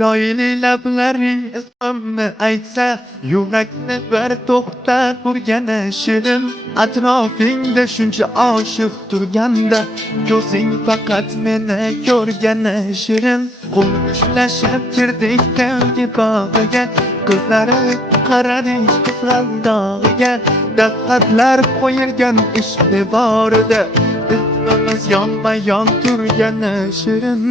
Ro'yli lablari ismimni aytsa, yurakni bir to'xtab urgani shirin. Atrofingda shuncha oshiq turganda, ko'zing faqat meni ko'rgani shirin. Qo'l ushlashib kirdik sevgi bog'iga, ko'zlari qaradik qizg'aldog'iga. Dastxatlar qo'yilgan ishq devorida, ismimiz yonma-yon turgani shirin.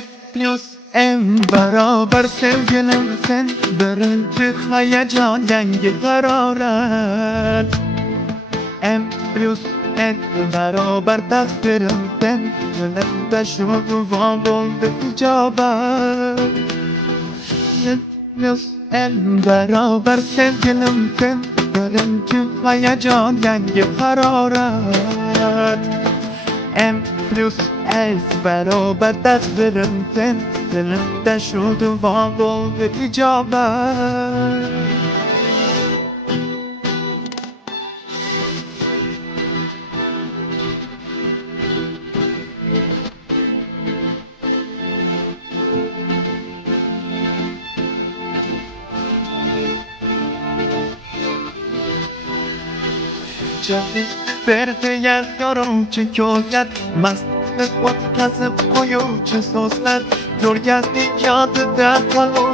F plus M barobar sevgilim sen, birinchi hayajon yangi harorat. M plus N barobar taqdirim sen, dilimda shu duo bo'ldi ijobat. N plus N barobar sevgilim sen, birinchi hayajon yangi harorat. M plus S barobar taqdirim sen, dilimda shu duo bo'ldi ijobat. Canlik berdi yoruvchi ko'zlar, mastlik o'tkazib qo'yuvchi so'zlar, yo'rgazning yodida qolur